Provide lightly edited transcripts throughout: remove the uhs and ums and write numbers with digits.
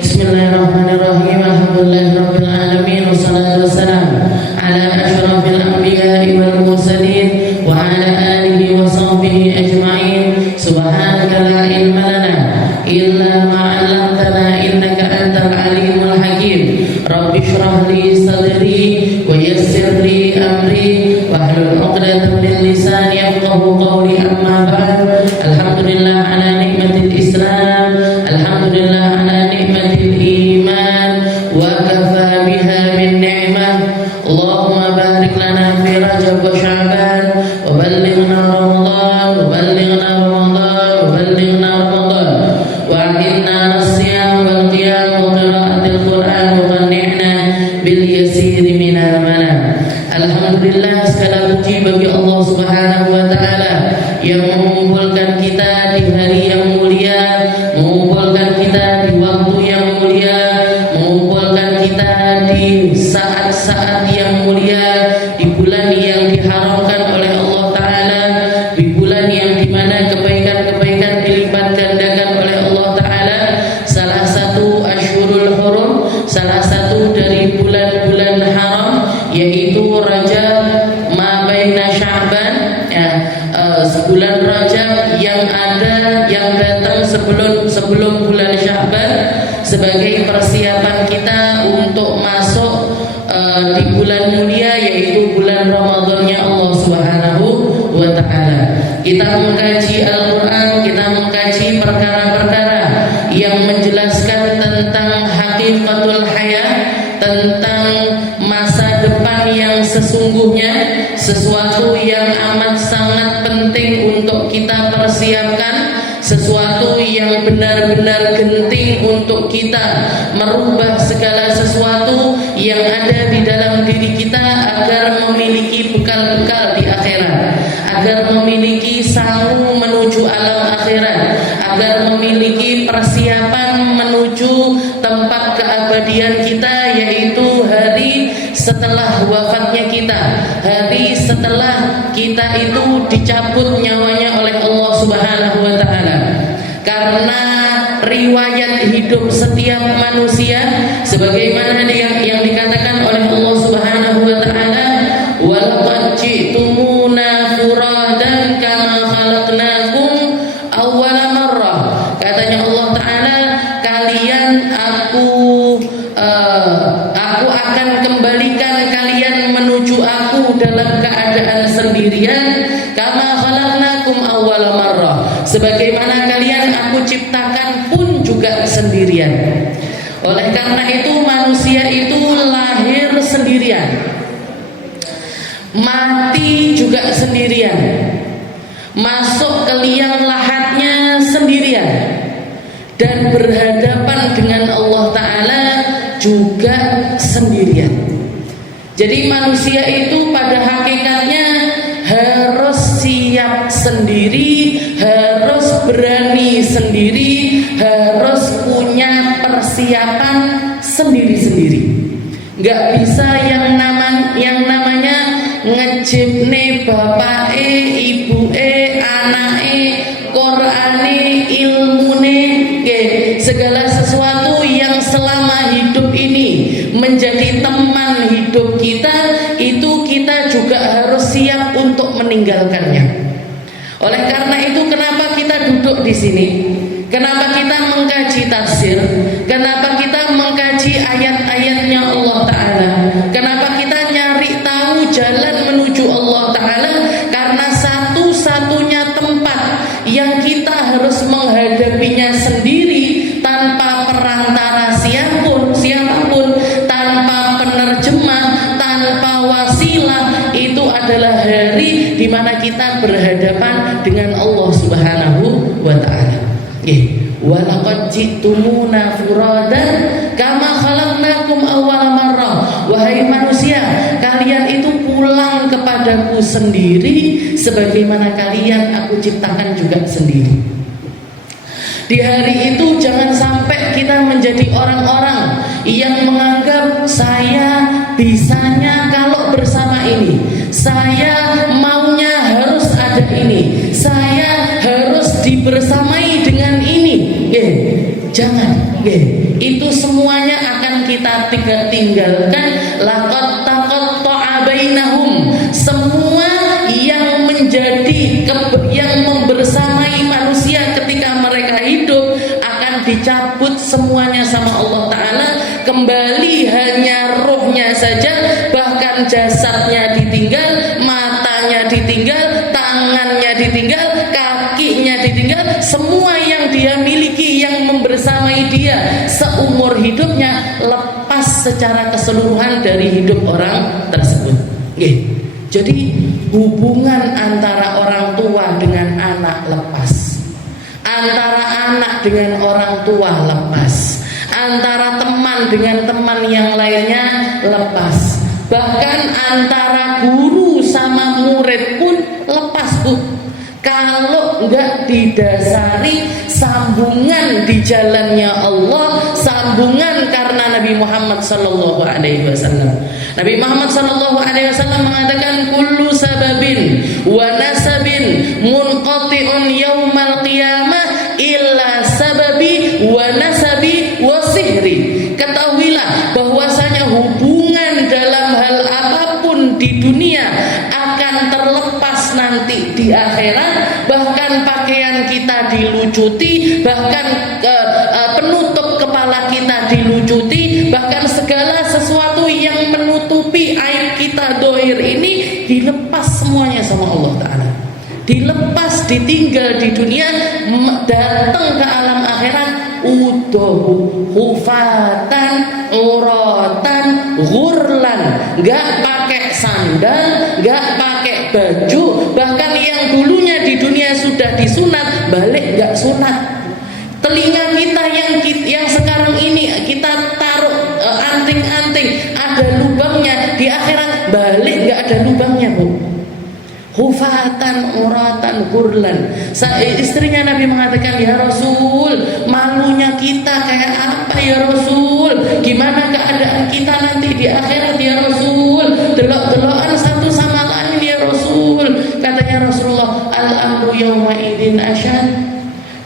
Bismillahirrahmanirrahim. Alhamdulillahirabbil alamin wassalatu wassalamu ala asyrafil anbiya'i wal mursalin wa ala alihi wa sahbihi ajma'in. Subhanaka la ilma lana illa ma 'allamtana innaka antal alimul hakim. Rabbi shrah li sadri wa yassir li amri wahlul 'uqdatam min lisani yafqahu qawli. Amma ba'd. Alhamdulillah ala nikmatil Islam, alhamdulillah ala nikmatil iman, wa kafa biha min ni'mah. Allahumma barik lana fi Rajab wa Sya'ban wa ballighna Ramadan wa ballighna Ramadan wa ballighna Ramadan wa a'inna as-siyam wal qiyam wa qira'atil Qur'an wa mani'na bil yasir minal manam. Alhamdulillah, segala puji bagi Allah Subhanahu wa taala yang mengumpulkan kita di hari yang mulia, mengumpulkan kita di waktu yang mulia, mengumpulkan kita di saat-saat yang mulia, di bulan yang diharamkan oleh Allah Ta'ala, di bulan yang dimana kebaikan-kebaikan dilipat gandakan oleh Allah Ta'ala. Salah satu Ashhurul Hurum, salah satu dari bulan-bulan haram, yaitu Rajab ma baina Sya'ban, bulan Rajab yang datang sebelum bulan Sya'ban, sebagai persiapan kita untuk masuk di bulan mulia, yaitu bulan Ramadannya Allah Subhanahu wa taala. Kita mengkaji Al-Qur'an, kita mengkaji perkara-perkara yang menjelaskan tentang hakikatul hayat, tentang masa depan yang sesungguhnya, sesuatu yang amat sangat penting untuk kita persiapkan, sesuatu yang benar-benar genting untuk kita merubah segala sesuatu yang ada di dalam diri kita agar memiliki bekal-bekal di akhirat, agar memiliki sangu menuju alam akhirat, agar memiliki persiapan menuju tempat keabadian kita, yaitu hari setelah wafatnya kita, hari setelah kita itu dicabut nyawanya oleh Allah Subhanahu wa taala. Karena riwayat hidup setiap manusia sebagaimana yang dikatakan oleh Allah Subhanahu wa taala, walaqad ji'tumuna furadan kama khalaqnakum awwala marrah. Katanya Allah taala, kalian aku akan kembalikan kalian menuju aku dalam keadaan sendirian, kama khalaqnakum awwala marrah, sebagaimana kalian aku ciptakan pun juga sendirian. Oleh karena itu manusia itu lahir sendirian, mati juga sendirian, masuk ke liang lahatnya sendirian, dan berhadapan dengan Allah Ta'ala juga sendirian. Jadi manusia itu pada hakikatnya harus siap sendiri, harus berani sendiri, harus punya persiapan sendiri-sendiri. Gak bisa yang namanya ngejibne bapake, ibuke, anake, Qur'ane, ilmune, segala sesuatu yang selama hidup ini menjadi teman hidup kita, itu kita juga harus siap untuk meninggalkannya. Oleh karena itu, kenapa kita duduk di sini? Kenapa kita mengkaji tafsir? Kenapa kita mengkaji ayat-ayatnya Allah Ta'ala? Kenapa kita nyari tahu jalan menuju Allah Ta'ala? Karena satu-satunya tempat yang kita harus menghadapinya sendiri, tanpa perantara siapapun, tanpa penerjemah, tanpa wasilah, itu adalah hari di mana kita berhadapan dengan Allah Subhanahu wa taala. Walaqad ji'tumuna furadan kama khalaqnakum awwala marrah. Wahai manusia, kalian itu pulang kepadaku sendiri sebagaimana kalian aku ciptakan juga sendiri. Di hari itu jangan sampai kita menjadi orang-orang yang menganggap saya bisanya kalau bersama ini, saya maunya harus ada ini, saya harus dibersamai dengan ini. Jangan, itu semuanya akan kita tinggalkan. Laqad taqatta'a bainahum, semua yang menjadi yang membersamai manusia ketika mereka hidup akan dicabut semuanya sama Allah Ta'ala. Kembali hanya rohnya saja, bahkan jasadnya ditinggal, matanya ditinggal, tangannya ditinggal, kakinya ditinggal, semua yang dia miliki yang membersamai dia seumur hidupnya lepas secara keseluruhan dari hidup orang tersebut. Jadi hubungan antara orang tua dengan anak lepas, antara anak dengan orang tua lepas, antara teman dengan teman yang lainnya lepas, bahkan antara guru sama murid pun lepas, Bu. Kalau enggak didasari sambungan di jalannya Allah, sambungan karena Nabi Muhammad sallallahu alaihi wasallam. Nabi Muhammad sallallahu alaihi wasallam mengatakan kullu sababin wa nasabin munqati'un yaumal qiyamah illa sababi wa nasabi wa sihri. Ketahuilah bahwasanya hubungan dalam hal apapun di dunia akan terlepas nanti di akhirat. Bahkan pakaian kita dilucuti, bahkan penutup kepala kita dilucuti, bahkan segala sesuatu yang menutupi aib kita dohir ini dilepas semuanya sama Allah Ta'ala. Dilepas, ditinggal di dunia, datang ke alam akhirat utuh hufatan uratan ghurlan, gak pakai sandal, gak pakai baju, bahkan yang dulunya di dunia sudah disunat balik gak sunat. Telinga kita yang sekarang ini kita taruh anting-anting ada lubangnya, di akhirat balik gak ada lubangnya, Bu. Hufatan uratan ghurlan. Istrinya Nabi mengatakan, ya Rasul, malunya kita kayak apa ya Rasul? Gimana keadaan kita nanti di akhirat ya Rasul? Delok-delokan satu sama lain ya Rasul. Katanya Rasulullah, al-amru yawma idin asyad.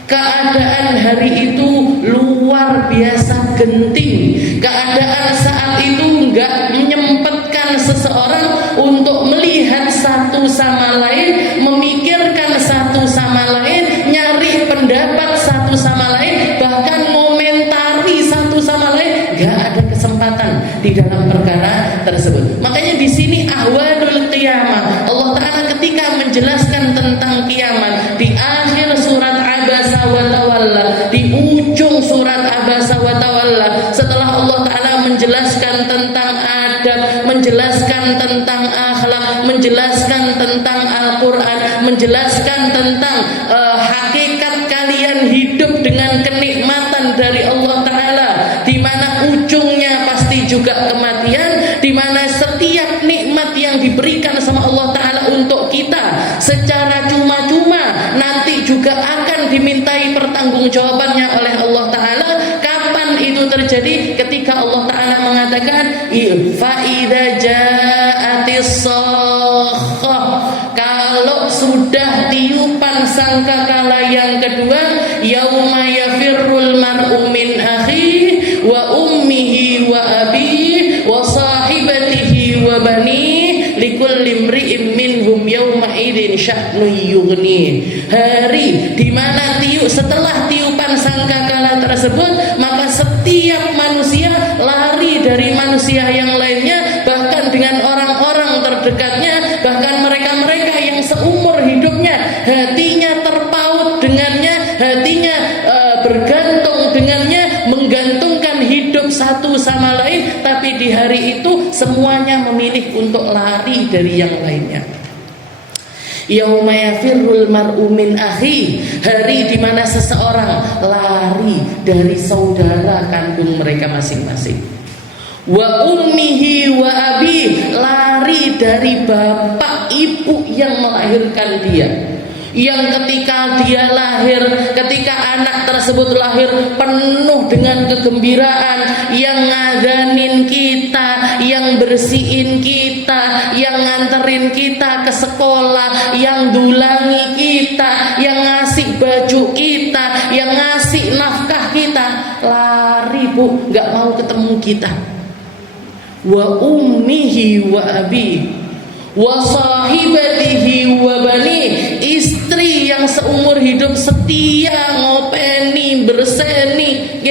Keadaan hari itu luar biasa genting. Keadaan saat itu enggak menyempatkan seseorang untuk melihat satu sama lain, memikirkan satu sama lain, nyari pendapat satu sama lain, bahkan komentari satu sama lain. Enggak ada kesempatan di dalam perkara tersebut. Makanya di sini ahwadul qiyamah, Allah Ta'ala ketika menjelaskan tentang kiamat di akhir surat Abasa wa Tawalla, di ujung surat Abasa wa Tawalla, setelah Allah Ta'ala menjelaskan tentang adab, menjelaskan tentang akhlak, menjelaskan tentang Al-Quran, menjelaskan tentang hakikat kalian hidup dengan kenikmatan dari Allah Ta'ala, di mana ujungnya pasti juga kematian, di mana setiap nikmat yang diberikan sama Allah Ta'ala untuk kita secara cuma-cuma nanti juga akan dimintai pertanggungjawabannya oleh Allah Ta'ala. Kapan itu terjadi? Ketika Allah Ta'ala mengatakan fa'idha ja'atis sakhah, kalau sudah tiupan sangkakala yang kedua, yauma yafirrul mar'u min akhihi wa ummihi wa abihi wa sahibatihi wa banihi likulli imri'in minhum yawma idin sya'nu yughni. Hari di mana setelah tiupan sangkakala tersebut, maka setiap manusia lari dari manusia yang lainnya, bahkan dengan orang-orang terdekatnya, bahkan mereka-mereka yang seumur hidupnya hatinya terpaut dengannya, hatinya bergantung dengannya, menggantungkan hidup satu sama lain, tapi di hari itu semuanya memilih untuk lari dari yang lainnya. Yauma yafirrul mar'u min akhi, hari di mana seseorang lari dari saudara kandung mereka masing-masing. Wa ummihi wa abi, lari dari bapak ibu yang melahirkan dia. Yang ketika dia lahir, ketika anak tersebut lahir penuh dengan kegembiraan, yang ngadanin kita, yang bersihin kita, yang nganterin kita ke sekolah, yang dulangi kita, yang ngasih baju kita, yang ngasih nafkah kita, lari lari bu, nggak mau ketemu kita. Wa ummihi wa abi wa sahibatihi wa bani, istri yang seumur hidup setia ngopeni, berseni,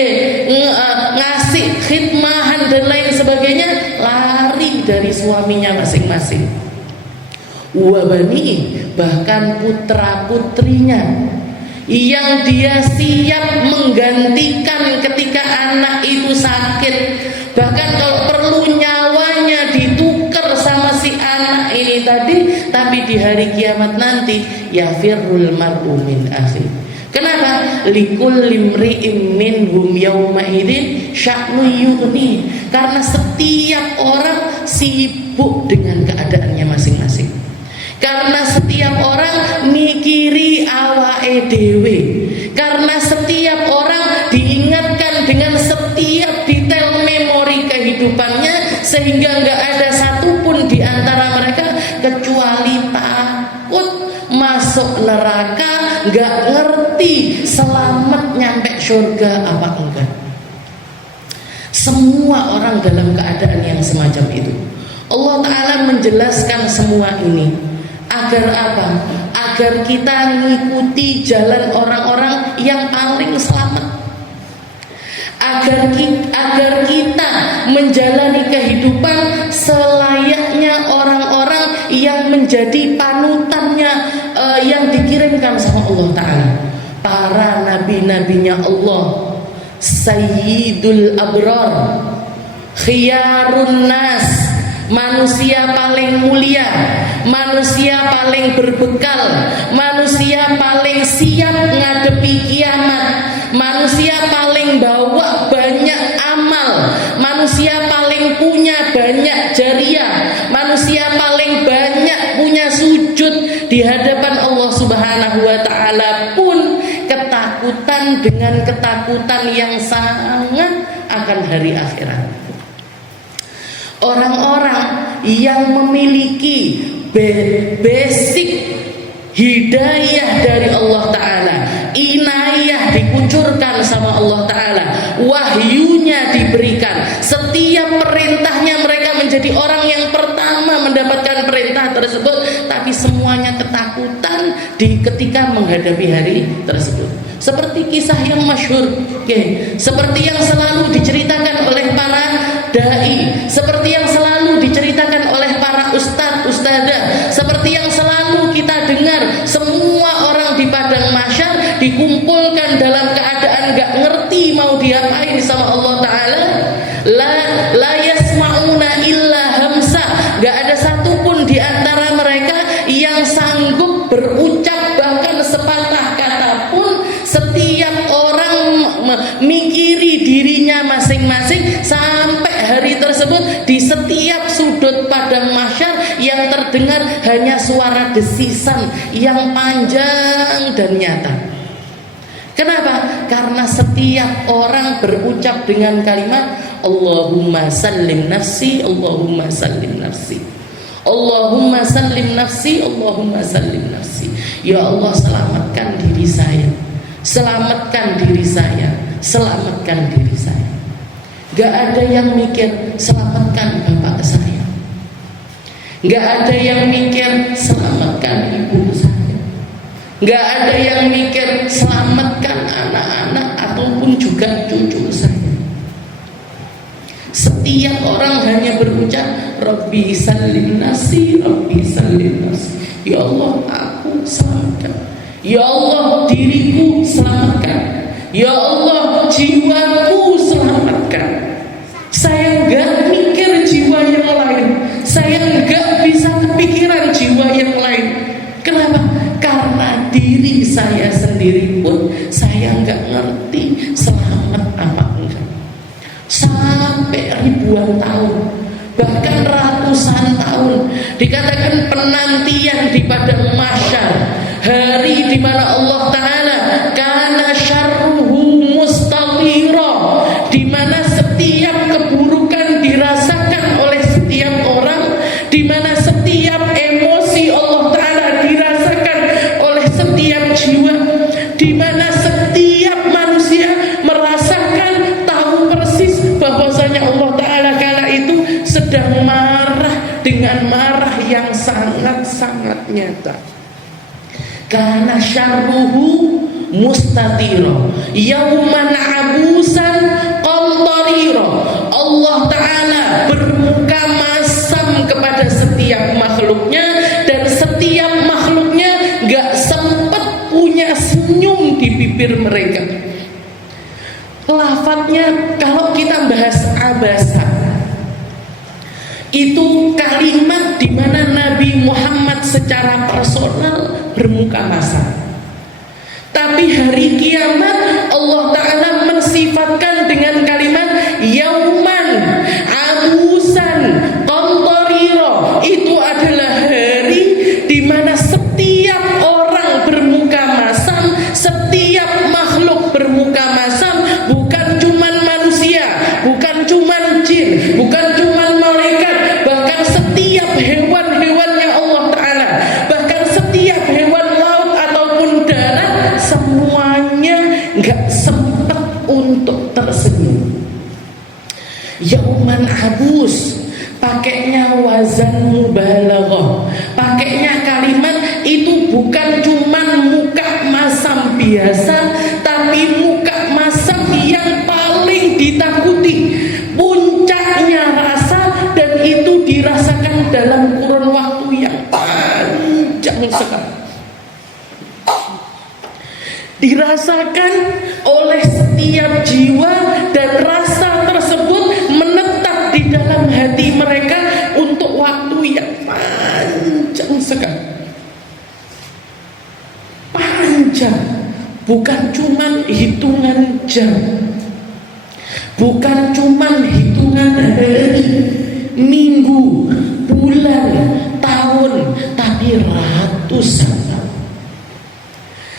ngasih khidmahan dan lain sebagainya, lari dari suaminya masing-masing. Wa bani, bahkan putra-putrinya yang dia siap menggantikan ketika anak itu sakit, bahkan kalau perlu nyawanya ditukar sama si anak ini tadi. Tapi di hari kiamat nanti yafirrul mar'u min akhi. Kenapa? Likulli imri'in minhum yawma idzin sya'nu yughni. Karena setiap orang sibuk dengan keadaannya masing-masing. Karena setiap orang mikiri awake dhewe. Karena setiap orang diingatkan dengan setiap detail memori kehidupannya, sehingga nggak ada satupun di antara mereka kecuali takut masuk neraka, nggak ngerti selamat nyampe surga apa enggak. Semua orang dalam keadaan yang semacam itu. Allah Ta'ala menjelaskan semua ini agar apa? Agar kita mengikuti jalan orang-orang yang paling selamat. Agar kita menjalani kehidupan selayaknya orang-orang yang menjadi panutannya, yang dikirimkan sama Allah Ta'ala. Para nabi-nabinya Allah, Sayyidul Abrar, Khiyarun Nas, manusia paling mulia, manusia paling berbekal, manusia paling siap ngadepi kiamat, manusia paling bawa banyak amal, manusia paling punya banyak jariah, manusia paling banyak punya sujud di hadapan Allah Subhanahu wa Ta'ala pun ketakutan dengan ketakutan yang sangat akan hari akhirat. Orang-orang yang memiliki basic hidayah dari Allah Ta'ala, inayah dikucurkan sama Allah Ta'ala, wahyunya diberikan, setiap perintahnya mereka menjadi orang yang pertama mendapatkan perintah tersebut, tapi semuanya ketakutan ketika menghadapi hari tersebut. Seperti kisah yang masyhur, seperti yang selalu diceritakan oleh para dai, seperti yang selalu diceritakan oleh para ustadz, ustadzah, seperti yang selalu kita dengar, semua orang di padang mahsyar dikumpulkan dalam keadaan gak ngerti mau diapain sama Allah Ta'ala. La yasma'una illa hamsa, gak ada satupun di antara mereka yang sanggup berucap bahkan sepatah kata pun. Setiap orang mikiri dirinya masing-masing, sampai hari tersebut di setiap sudut padang mahsyar yang terdengar hanya suara desisan yang panjang dan nyata. Kenapa? Karena setiap orang berucap dengan kalimat Allahumma sallim nafsi, Allahumma sallim nafsi, Allahumma sallim nafsi, Allahumma sallim nafsi. Ya Allah, selamatkan diri saya, selamatkan diri saya, selamatkan diri saya. Gak ada yang mikir selamatkan bapak saya, gak ada yang mikir selamatkan ibu saya, gak ada yang mikir selamatkan anak-anak ataupun juga cucu saya. Setiap orang hanya berucap Rabbi salim nasi, Rabbi salim nasi. Ya Allah, aku selamatkan. Ya Allah, diriku selamatkan. Ya Allah, jiwaku selamatkan. Saya enggak mikir jiwa yang lain, saya enggak bisa kepikiran jiwa yang lain. Kenapa? Karena diri saya sendiri pun saya enggak ngerti selamat apa enggak. Sampai ribuan tahun, bahkan ratusan tahun, dikatakan penantian di padang mahsyar, hari di mana Allah Ta'ala kana syarruhu mustatira, di mana setiap keburukan dirasakan oleh setiap orang, di mana setiap emosi Allah Ta'ala dirasakan oleh setiap jiwa, di mana setiap manusia merasakan tahu dengan marah yang sangat-sangat nyata. Karena syarruhu mustatiro yauman abusan qamtariro. Allah Ta'ala bermuka masam kepada setiap makhluknya, dan setiap makhluknya gak sempat punya senyum di bibir mereka. Lafadznya kalau kita bahas abasa, itu kalimat di mana Nabi Muhammad secara personal bermuka masam. Tapi hari kiamat Allah Ta'ala mensifatkan dengan kalimat yauman abusan qamtariro. Itu adalah hari di mana setiap orang bermuka masam, setiap makhluk bermuka masam, bukan cuman manusia, bukan cuman jin, bukan cuman malaikat, bahkan setiap hewan-hewannya Allah Ta'ala, bahkan setiap hewan laut ataupun darat, semuanya gak sempat untuk tersenyum. Yauman abus, pakainya wazan mubalaghah, pakainya kalimat itu bukan cuman muka masam biasa, tapi muka masam yang paling ditakuti, puncaknya rasa, dan itu dirasakan dalam kurun waktu yang panjang sekali. Dirasakan oleh setiap jiwa, dan rasa tersebut menetap di dalam hati mereka untuk waktu yang panjang sekali. Panjang, bukan cuman hitungan jam, bukan cuman hitungan hari, minggu, bulan, tahun, tapi ratusan tahun.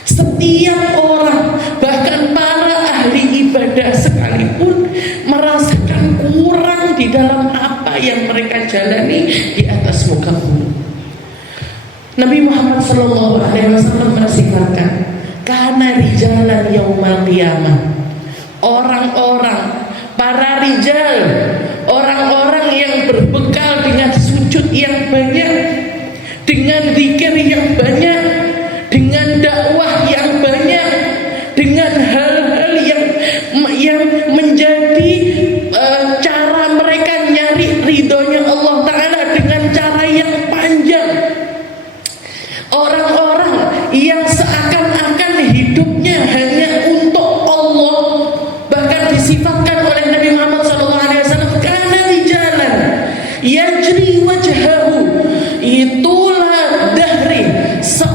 Setiap orang, bahkan para ahli ibadah sekalipun, merasakan kurang di dalam apa yang mereka jalani di atas muka bumi. Nabi Muhammad SAW menasihatkan, karena rijalan yaumal qiyamah, orang-orang, para rijal, orang-orang yang berbekal dengan sujud yang banyak, dengan zikir yang banyak, dengan dakwah yang banyak, dengan hal-hal yang menjadi cara mereka nyari ridhonya Allah Ta'ala dengan cara yang panjang. Orang-orang yang seakan-akan hidupnya hanya untuk Allah, bahkan disifatkan oleh Nabi Muhammad SAW, karena di jalan yajri wajhahu, itulah dahri,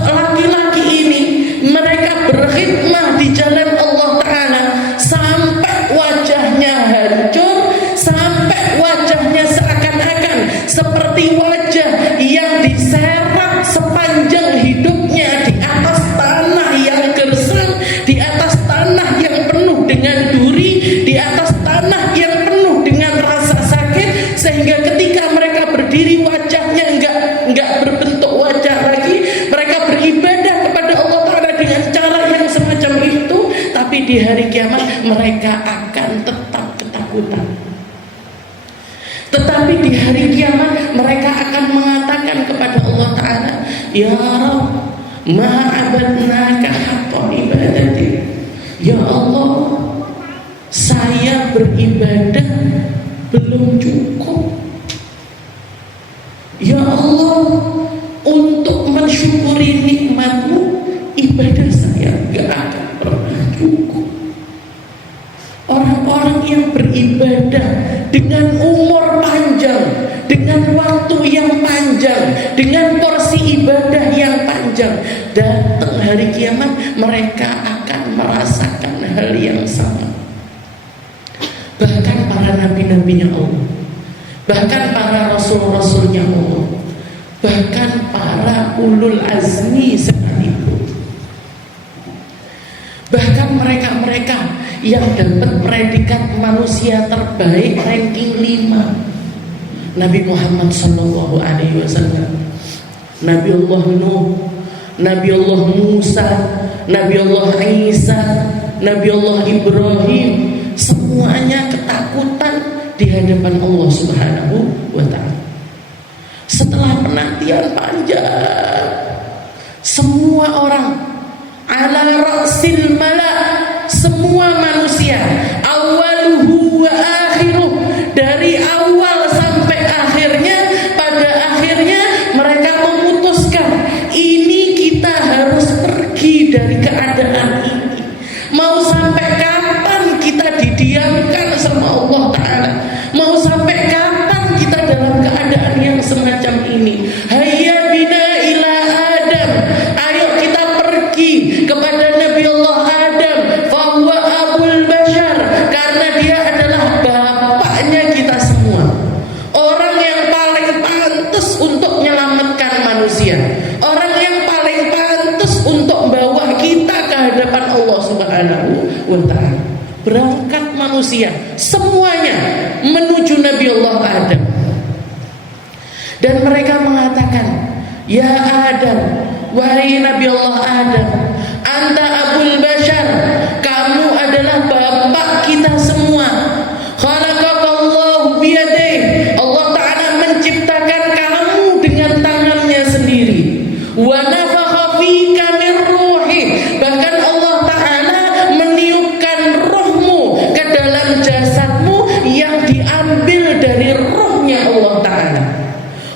laki-laki ini mereka berkhidmah di jalan Allah Ta'ala sampai wajahnya hancur, sampai wajahnya seakan-akan seperti wajah yang diserak sepanjang hidupnya di atas tanah yang gersang, di atas tanah yang penuh dengan duri, di atas tanah yang penuh dengan rasa sakit, sehingga ketika mereka berdiri wajahnya enggak berbentuk wajah lagi. Mereka beribadah kepada Allah Ta'ala dengan cara yang semacam itu, tapi di hari kiamat mereka akan tetap ketakutan. Tetapi di hari kiamat mereka akan mengatakan kepada Allah Ta'ala, ya Rabb, ma'abadnaka haqqa ibadati. Ya Allah, saya beribadah belum cukup. Ya Allah, untuk mensyukuri nikmat-Mu, ibadah saya gak akan pernah cukup. Orang-orang yang beribadah dengan umur panjang, dengan waktu yang panjang, dengan porsi ibadah yang panjang, datang hari kiamat mereka akan merasakan hal yang sama. Bahkan para nabi-nabinya Allah, bahkan para rasul-rasulnya Allah, bahkan para ulul azmi sekalipun, bahkan mereka-mereka yang dapat predikat manusia terbaik ranking 5, Nabi Muhammad SAW, Nabi Allah Nuh, Nabi Allah Musa, Nabi Allah Isa, Nabi Allah Ibrahim, semuanya ketakutan di hadapan Allah Subhanahu wa Ta'ala. sekian panjang. Semua orang ala ra'sil malak, semua manusia, awaluhu wa akhiruh, dari awal sampai akhirnya, pada akhirnya mereka memutuskan ini kita harus pergi dari keadaan ini. Mau sampai kapan kita didiamkan sama Allah Ta'ala? Mau sampai kapan kita dalam keadaan yang semacam ini? Hayya bina ila Adam, ayo kita pergi kepada Nabi Allah Adam. Fahuwa abul bashar, karena dia adalah bapaknya kita semua. Orang yang paling pantas untuk menyelamatkan manusia, orang yang paling pantas untuk bawa kita ke hadapan Allah Subhanahu wa ta'ala. Berangkat manusia semuanya menuju Nabi Allah Adam. Dan mereka mengatakan, ya Adam, wahai Nabi Allah Adam, anta abul bashar, kamu adalah bapak kita semua. Khalaqakallahu biyadih, Allah Ta'ala menciptakan kamu dengan tangannya sendiri. Wa nafakha fika min ruhi, bahkan Allah Ta'ala meniupkan rohmu ke dalam jasadmu yang diambil dari rohnya Allah Ta'ala.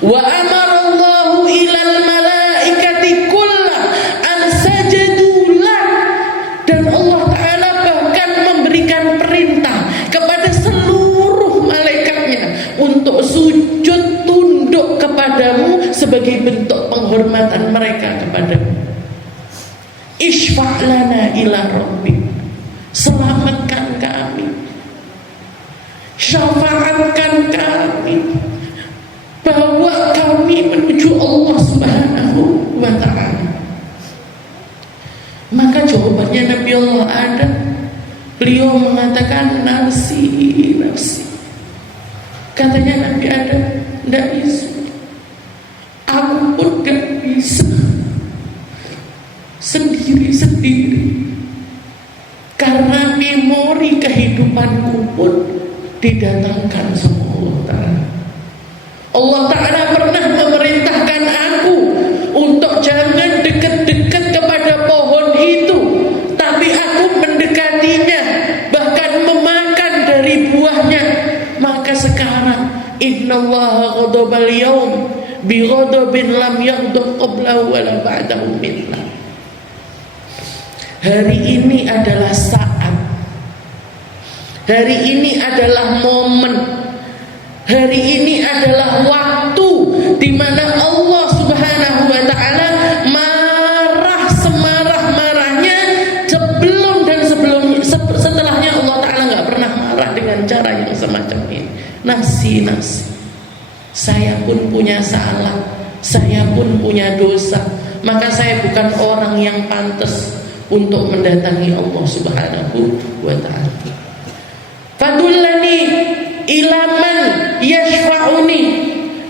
Wa amarallahu ilal malaikati kullah an sajadulah, dan Allah Ta'ala bahkan memberikan perintah kepada seluruh malaikatnya untuk sujud tunduk kepadamu sebagai bentuk penghormatan mereka kepadamu. Ishfa' lana ila rabbik, selamatkan kami, syafaatkan kami, bawa kami menuju Allah Subhanahu wa ta'ala. Maka jawabannya Nabi Allah Adam, beliau mengatakan nafsi, nafsi. Katanya Nabi Adam, tidak bisa, aku pun tidak bisa sendiri-sendiri, karena memori kehidupanku pun didatangkan sama Allah Ta'ala. Allah Ta'ala pernah memerintahkan aku untuk jangan dekat-dekat kepada pohon itu, tapi aku mendekatinya, bahkan memakan dari buahnya. Maka sekarang innallaha ghadabal yaum bi ghadabin lam yaghdab qablahu wa la ba'dahu mithlah. Hari ini adalah saat, hari ini adalah momen, hari ini adalah waktu di mana Allah Subhanahu wa ta'ala marah semarah-marahnya. Sebelum dan setelahnya Allah Ta'ala gak pernah marah dengan cara yang semacam ini. Nafsi, nafsi, saya pun punya salah, saya pun punya dosa, maka saya bukan orang yang pantas untuk mendatangi Allah Subhanahu wa ta'ala. Fadullani ilaman yashfa'uni,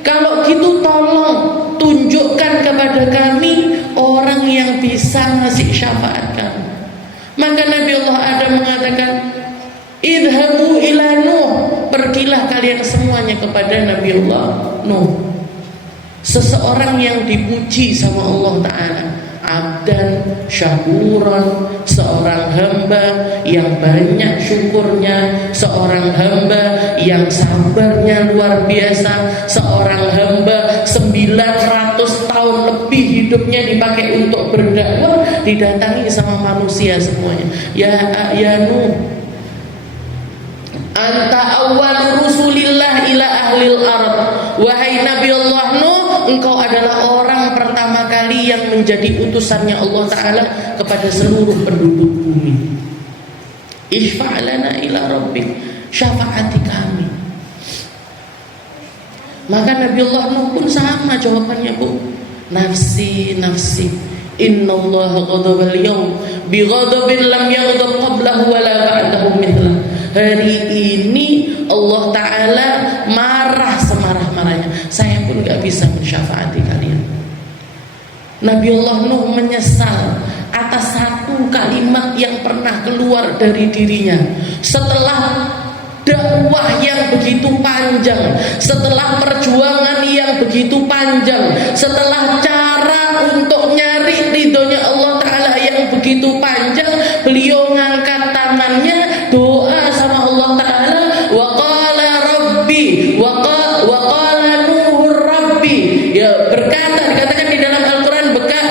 kalau gitu tolong tunjukkan kepada kami orang yang bisa ngasih syafaat kami. Maka Nabi Allah Adam mengatakan, idhabu ila Nuh, pergilah kalian semuanya kepada Nabi Allah Nuh, seseorang yang dipuji sama Allah Ta'ala, abdan syakuran, seorang hamba yang banyak syukurnya, seorang hamba yang sabarnya luar biasa, seorang hamba 900 tahun lebih hidupnya dipakai untuk berdakwah, didatangi sama manusia semuanya. Ya Nuh, anta awal rusulillah ila ahlil ard, wahai Nabi Allah Nuh, engkau adalah orang pertama kali yang menjadi utusannya Allah Ta'ala kepada seluruh penduduk bumi. Ishfa'lana ila rabbik, syafaati kami. Maka Nabi Allah Nuh pun sama jawabannya, Bu. Nafsi, nafsi, innallaha ghadabal yawm bi ghadabin lam yaghdab qablahu wa la ba'dahu mithlah. Hari ini Allah Ta'ala marah semarah-marahnya, saya pun gak bisa mensyafaati kalian. Nabi Allah Nuh menyesal atas satu kalimat yang pernah keluar dari dirinya setelah dakwah yang begitu panjang, setelah perjuangan yang begitu panjang, setelah cara untuk nyari ridhonya Allah Ta'ala yang begitu panjang, beliau ngangkat tangannya doa sama Allah Ta'ala. Wa qala rabbi wa qala nuhur rabbi, ya berkata, dikatakan di dalam Al-Quran,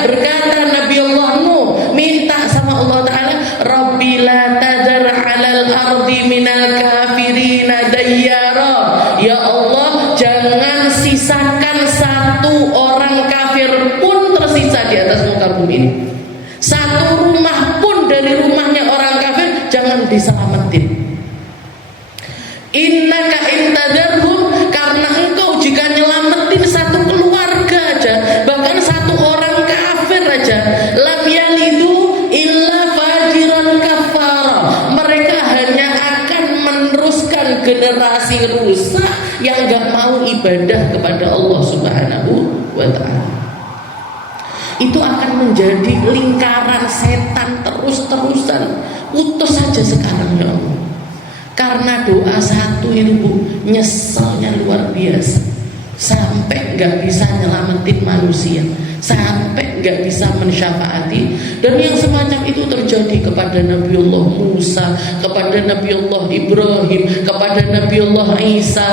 berkata Nabi Allah Nuh minta sama Allah Ta'ala, rabbi la tadar alal ardi minal kafirina dayyara, ya Allah jangan sisakan satu orang kafir pun tersisa di atas muka bumi ini, satu rumah pun dari rumahnya orang kafir jangan diselamatin. Innaka intadarhum, karena engkau jika nyelamatin satu keluarga aja, bahkan satu orang kafir aja, lam yalidu illa fajiran kafara, mereka hanya akan meneruskan generasi rusak yang gak mau ibadah kepada Allah Subhanahu wa Ta'ala. Itu akan menjadi lingkaran setan terus-terusan. Putus saja sekarang ya Allah. Karena doa satu itu Bu, nyeselnya luar biasa, sampai gak bisa nyelamatin manusia, sampai gak bisa mensyafaati. Dan yang semacam itu terjadi kepada Nabiullah Musa, kepada Nabiullah Ibrahim, kepada Nabiullah Isa.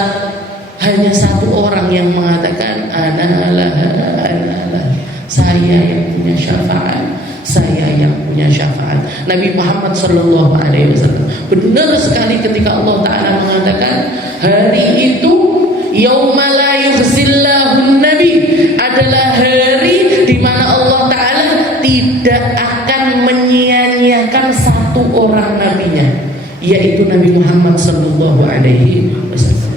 Hanya satu orang yang mengatakan analah, saya yang punya syafaat, saya yang punya syafaat. Nabi Muhammad sallallahu alaihi wasallam benar sekali ketika Allah Ta'ala mengatakan hari itu yauma la yukhzillahun nabi, adalah hari di mana Allah Ta'ala tidak akan menyia-nyiakan satu orang nabinya, yaitu Nabi Muhammad sallallahu alaihi wasallam.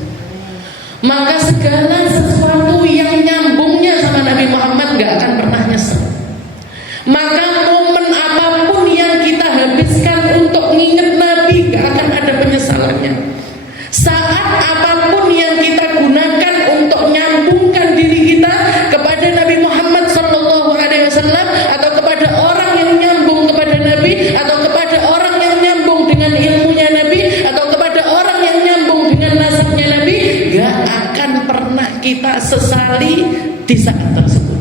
Maka segala sesuatu yang nyambungnya sama Nabi Muhammad gak akan pernah nyesel. Maka momen apapun yang kita habiskan untuk nginget Nabi gak akan ada penyesalannya. Saat apapun yang kita gunakan untuk nyambungkan diri kita kepada Nabi Muhammad SAW, atau kepada orang yang nyambung kepada Nabi, atau kepada orang yang nyambung dengan ilmunya Nabi, atau kepada orang yang nyambung dengan nasabnya Nabi, gak akan pernah kita sesali di saat tersebut.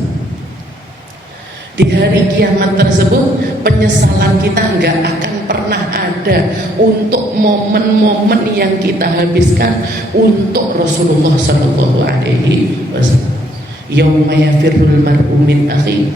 Di hari kiamat tersebut penyesalan kita nggak akan pernah ada untuk momen-momen yang kita habiskan untuk Rasulullah Sallallahu Alaihi Wasallam. Yauma yafirrul mar'u min akhi.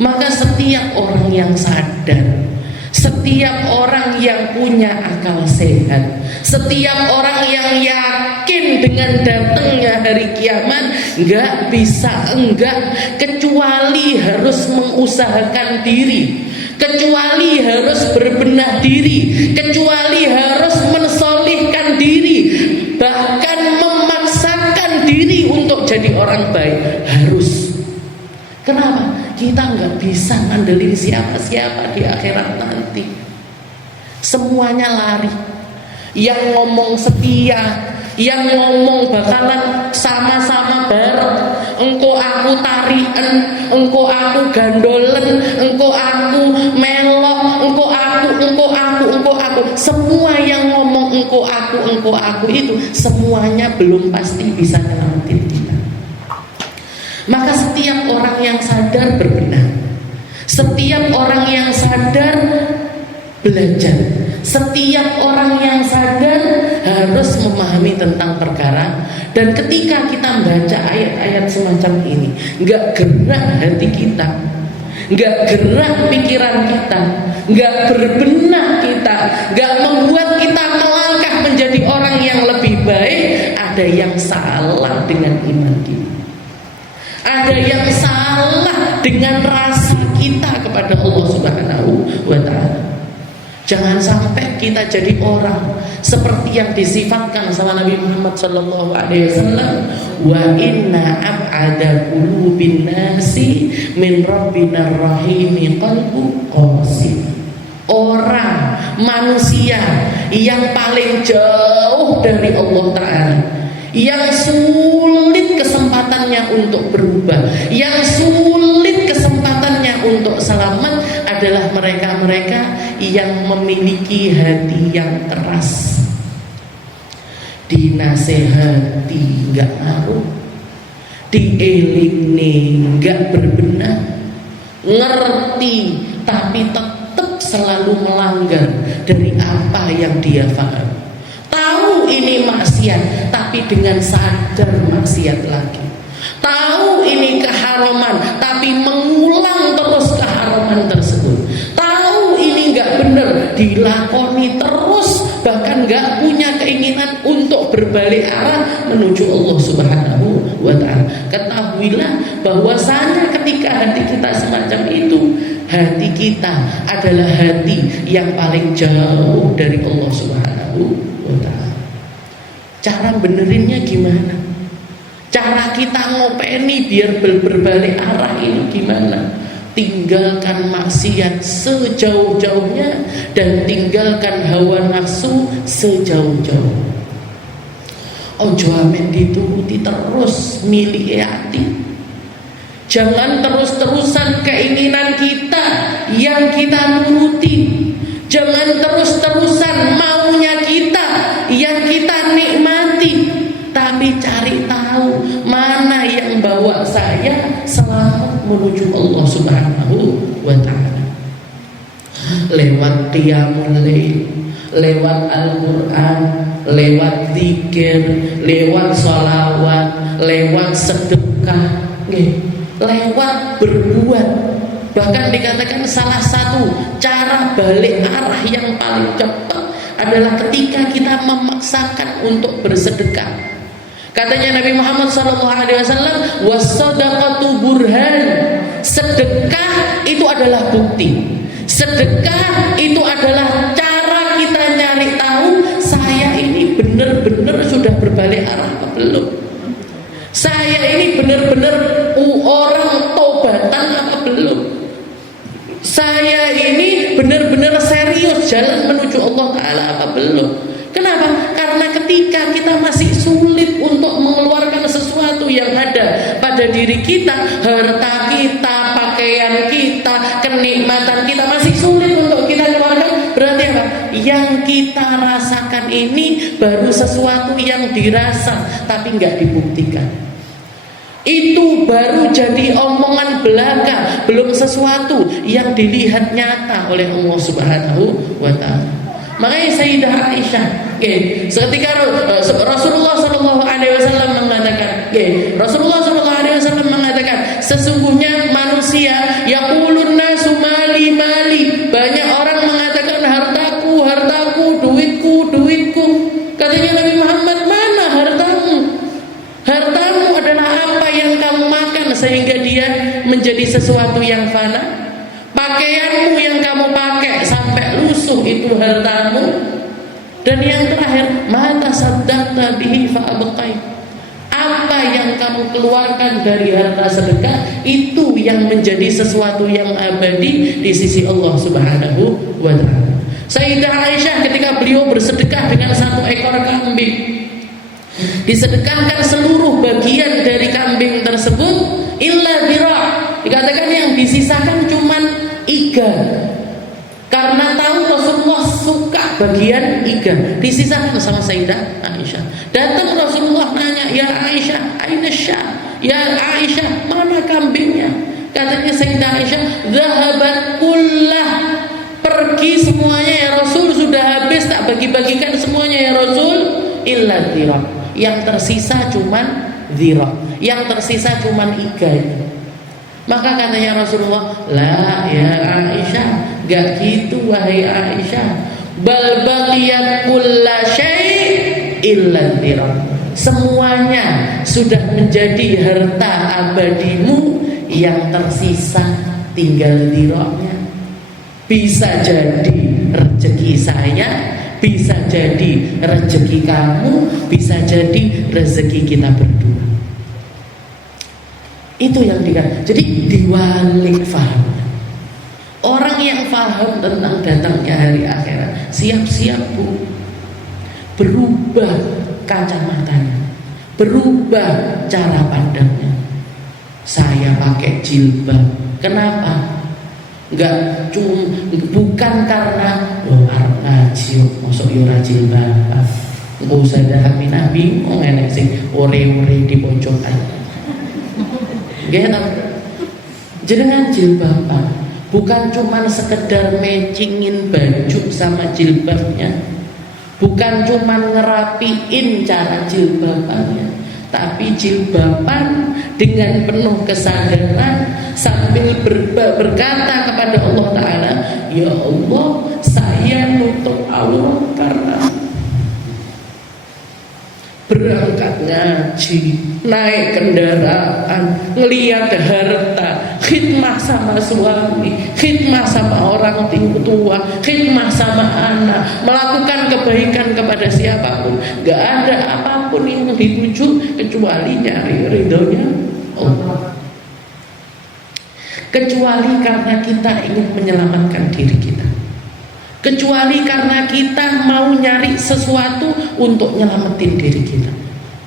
Maka setiap orang yang sadar, setiap orang yang punya akal sehat, setiap orang yang yakin dengan datangnya hari kiamat, nggak bisa enggak, kecuali harus mengusahakan diri, kecuali harus berbenah diri, kecuali harus mensolihkan diri, bahkan memaksakan diri untuk jadi orang baik. Harus. Kenapa? Kita nggak bisa ngandelin siapa-siapa di akhirat nanti. Semuanya lari. Yang ngomong setia, yang ngomong bakalan sama-sama bareng, engko aku tarian, engko aku gandolen, engko aku melok, engko aku. Semua yang ngomong engko aku itu semuanya belum pasti bisa nyelamatin kita. Maka setiap orang yang sadar berbenah, setiap orang yang sadar belajar, setiap orang yang sadar harus memahami tentang perkara. Dan ketika kita membaca ayat-ayat semacam ini, gak gerak hati kita, gak gerak pikiran kita, gak berbenah kita, gak membuat kita melangkah menjadi orang yang lebih baik, ada yang salah dengan iman kita. Ada yang salah dengan rasa kita kepada Allah Subhanahu wa Ta'ala. Jangan sampai kita jadi orang seperti yang disifatkan sama Nabi Muhammad sallallahu alaihi wasallam, wa inna ab'ada qulubin nasi min rabbina rahimi qalbu qasid. Orang manusia yang paling jauh dari Allah Ta'ala, yang sulit kesempatannya untuk berubah, yang sulit kesempatannya untuk selamat adalah mereka-mereka yang memiliki hati yang keras. dinasehati nggak ngaruh, dieling nggak berbenah, ngerti tapi tetap selalu melanggar dari apa yang dia paham. Tahu ini maksiat tapi dengan sadar maksiat lagi. Tahu ini keharaman tapi mengulang terus keharaman tersebut. Tahu ini nggak benar dilakoni terus, bahkan nggak punya keinginan untuk berbalik arah menuju Allah Subhanahu wa ta'ala. Ketahuilah bahwasanya ketika hati kita semacam itu, hati kita adalah hati yang paling jauh dari Allah Subhanahu wa ta'ala. Cara benerinnya gimana? Cara kita ngopeni biar berbalik arah ini gimana? Tinggalkan maksiat sejauh-jauhnya dan tinggalkan hawa nafsu sejauh-jauh. Ojo amen dituruti terus milih hati. Jangan terus-terusan keinginan kita yang kita turuti. Jangan terus-terusan maunya kita yang kita nikmati. Tapi cari tahu mana yang bawa saya selamat menuju Allah Subhanahu wa ta'ala. Lewat qiyamul lail, lewat Al-Quran, lewat zikir, lewat sholawat, lewat sedekah, lewat berbuat. Bahkan dikatakan salah satu cara balik arah yang paling cepat adalah ketika kita memaksakan untuk bersedekah. Katanya Nabi Muhammad SAW, was-sadaqatu burhan. Sedekah itu adalah bukti. Sedekah itu adalah cara kita nyari tahu saya ini benar-benar sudah berbalik arah atau belum. Saya ini benar-benar orang tobatan apa belum. Saya ini benar-benar serius jalan menuju Allah Ta'ala apa belum. Kenapa? Karena ketika kita masih sulit untuk mengeluarkan sesuatu yang ada pada diri kita, harta kita, pakaian kita, kenikmatan kita masih sulit untuk kita keluarkan, berarti apa? Yang kita rasakan ini baru sesuatu yang dirasa tapi nggak dibuktikan. Itu baru jadi omongan belaka, belum sesuatu yang dilihat nyata oleh Allah Subhanahu wa ta'ala. Makanya Sayyidah Aisyah, ketika Rasulullah SAW mengatakan, Rasulullah SAW mengatakan, sesungguhnya manusia yaqulun nasu mali mali, banyak orang mengatakan hartaku, hartaku, duitku, duitku. Katanya Nabi Muhammad, mana hartamu? Hartamu adalah apa yang kamu makan sehingga dia menjadi sesuatu yang fana. Pakaianmu yang kamu pakai sampai lusuh itu hartamu. Dan yang terakhir, mata saddaqta bihi fa abqai. Apa yang kamu keluarkan dari harta sedekah itu yang menjadi sesuatu yang abadi di sisi Allah Subhanahu wa ta'ala. Sayyidah Aisyah ketika beliau bersedekah dengan 1 ekor kambing, disedekahkan seluruh bagian dari kambing tersebut illa dira'. Dikatakan yang disisakan cuman iga. Karena tahu Rasulullah suka bagian iga, disisakan sama Sayyidah Aisyah. Datang Rasulullah nanya, ya Aisyah, aina syah? Ya Aisyah, mana kambingnya? Katanya Sayyidah Aisyah, zahabat kullah, pergi semuanya ya Rasul, sudah habis, tak bagi-bagikan semuanya ya Rasul, illa dhira. Yang tersisa cuman dhira, yang tersisa cuman iga itu. Maka katanya Rasulullah, la ya Aisyah, gak gitu wahai Aisyah, bal baqiyat kulla syai' illa dhira. Semuanya sudah menjadi harta abadimu, yang tersisa tinggal dhiranya. Bisa jadi rezeki saya, bisa jadi rezeki kamu, bisa jadi rezeki kita berdua. Itu yang dikatakan. Jadi diwalik faham. Orang yang faham tentang datangnya hari akhirat, siap-siap bu, berubah kacamatanya, berubah cara pandangnya. Saya pakai jilbab, kenapa? Bukan karena arep ngaji, masuk yo ora jilbab. Engko Ustazah Aminah bingung enek sing ore-ore di pojokan. Nggih ta? Jenengan jilbaban bukan cuma sekedar matchingin baju sama jilbabnya, bukan cuma ngerapiin cara jilbabannya, tapi jilbaban dengan penuh kesadaran sambil berkata kepada Allah Ta'ala, ya Allah, saya nutup aurat karena berangkat ngaji, naik kendaraan, ngelihat harta, khidmah sama suami, khidmah sama orang tua, khidmah sama anak, melakukan kebaikan kepada siapapun. Gak ada apapun yang dituju kecuali nyari ridhonya Allah, kecuali karena kita ingin menyelamatkan diri kita, kecuali karena kita mau nyari sesuatu untuk nyelamatin diri kita.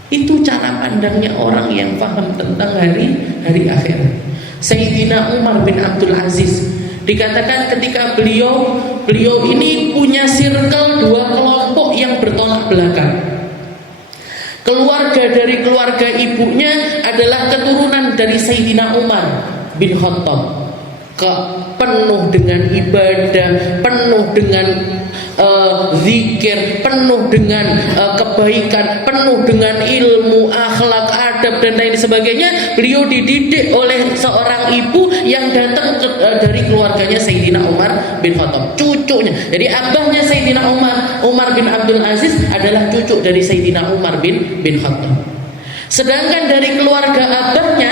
Itu cara pandangnya orang yang paham tentang hari akhirat. Sayyidina Umar bin Abdul Aziz dikatakan ketika beliau ini punya circle dua kelompok yang bertolak belakang. Keluarga dari keluarga ibunya adalah keturunan dari Sayyidina Umar bin Khattab, penuh dengan ibadah, penuh dengan zikir, penuh dengan kebaikan, penuh dengan ilmu, akhlak, adab dan lain sebagainya. Beliau dididik oleh seorang ibu yang datang dari keluarganya Sayyidina Umar bin Khattab, cucunya. Jadi abahnya Sayyidina Umar bin Abdul Aziz adalah cucu dari Sayyidina Umar bin Khattab. Sedangkan dari keluarga abahnya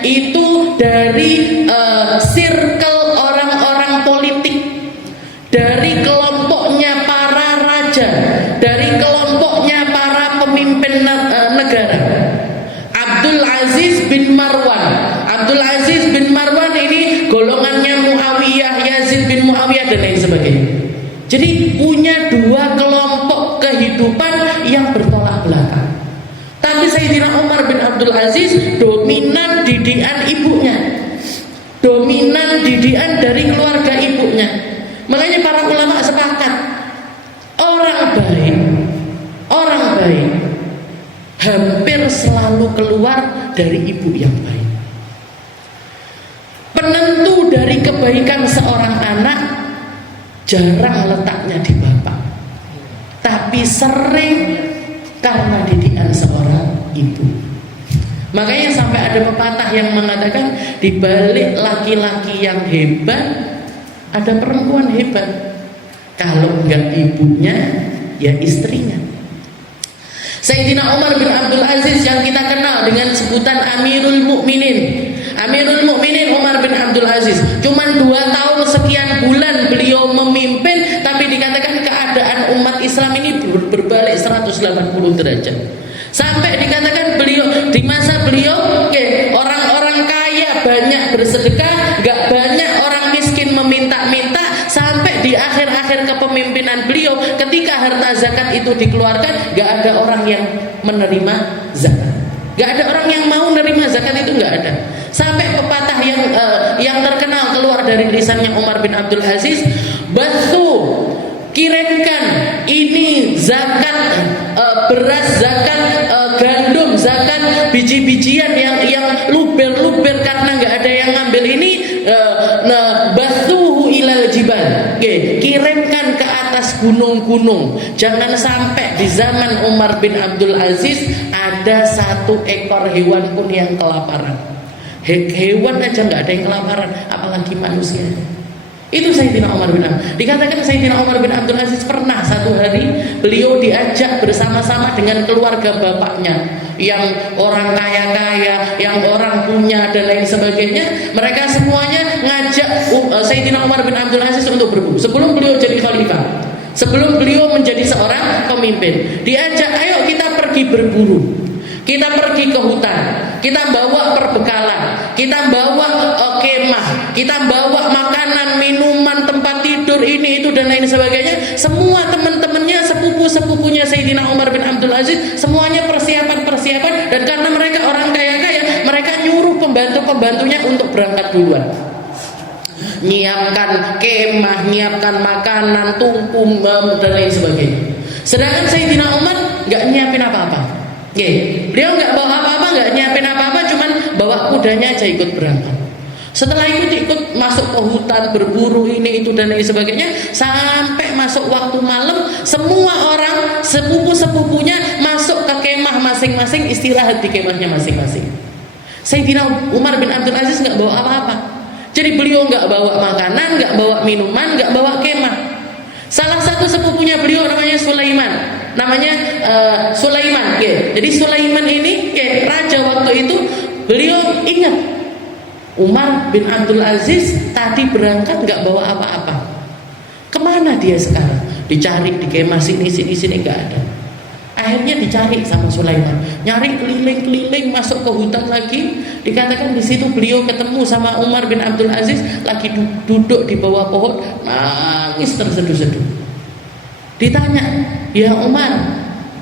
itu dari circle orang-orang politik, dari kelompoknya para raja, dari kelompoknya para pemimpin negara. Abdul Aziz bin Marwan ini golongannya Muawiyah, Yazid bin Muawiyah dan lain sebagainya. Jadi punya dua kelompok kehidupan yang bertolak belakang. Tapi Sayyidina Umar bin Abdul Aziz dominan didikan ibunya, dominan didikan dari keluarga ibunya. Makanya para ulama sepakat, orang baik hampir selalu keluar dari ibu yang baik. Penentu dari kebaikan seorang anak jarang letaknya di bapak, tapi sering karena didikan seorang ibu. Makanya sampai ada pepatah yang mengatakan di balik laki-laki yang hebat ada perempuan hebat. Kalau enggak ibunya, ya istrinya. Sayyidina Umar bin Abdul Aziz yang kita kenal dengan sebutan Amirul Mukminin Umar bin Abdul Aziz. Cuman 2 tahun sekian bulan beliau memimpin, tapi dikatakan keadaan umat Islam ini berbalik 180 derajat. Sampai dikatakan di masa beliau, orang-orang kaya banyak bersedekah, gak banyak orang miskin meminta-minta. Sampai di akhir-akhir kepemimpinan beliau, ketika harta zakat itu dikeluarkan, gak ada orang yang menerima zakat, gak ada orang yang mau menerima zakat, itu gak ada. Sampai pepatah yang terkenal keluar dari lisannya Umar bin Abdul Aziz, "Batu, kirimkan ini zakat beras, zakat gandum, zakat biji-bijian yang luber-luber karena nggak ada yang ngambil ini, basuhu ilal jibal." Kirimkan ke atas gunung-gunung. Jangan sampai di zaman Umar bin Abdul Aziz ada 1 ekor hewan pun yang kelaparan. Hewan aja nggak ada yang kelaparan, apalagi manusia. Itu Sayyidina Umar bin Abdul. Dikatakan Sayyidina Umar bin Abdul Aziz pernah satu hari beliau diajak bersama-sama dengan keluarga bapaknya yang orang kaya-kaya, yang orang punya dan lain sebagainya. Mereka semuanya ngajak Sayyidina Umar bin Abdul Aziz untuk berburu sebelum beliau jadi khalifah, sebelum beliau menjadi seorang pemimpin. Diajak, ayo kita pergi berburu, kita pergi ke hutan, kita bawa perbekalan, kita bawa kemah, kita bawa makanan, minuman, tempat tidur, ini itu dan lain sebagainya. Semua teman-temannya, sepupu-sepupunya Sayyidina Umar bin Abdul Aziz, semuanya persiapan. Dan karena mereka orang kaya-kaya, mereka nyuruh pembantu-pembantunya untuk berangkat duluan, nyiapkan kemah, nyiapkan makanan, tumpung dan lain sebagainya. Sedangkan Sayyidina Umar nggak nyiapin apa-apa. Beliau nggak bawa apa-apa, nggak nyiapin apa-apa, cuman bawa kudanya aja ikut berangkat. Setelah ikut masuk ke hutan, berburu ini itu dan lain sebagainya, sampai masuk waktu malam, semua orang sepupu-sepupunya masuk ke kemah masing-masing, istirahat di kemahnya masing-masing. Sayyidina Umar bin Abdul Aziz nggak bawa apa-apa. Jadi beliau nggak bawa makanan, nggak bawa minuman, nggak bawa kemah. Salah satu sepupunya beliau namanya Sulaiman. Sulaiman. Jadi Sulaiman ini raja waktu itu, beliau ingat Umar bin Abdul Aziz tadi berangkat nggak bawa apa-apa. Kemana dia sekarang? Dicari di kemah sini nggak ada. Akhirnya dicari sama Sulaiman, nyari keliling-keliling, masuk ke hutan lagi. Dikatakan di situ beliau ketemu sama Umar bin Abdul Aziz lagi duduk di bawah pohon, nangis terseduh-seduh. Ditanya, ya Umar,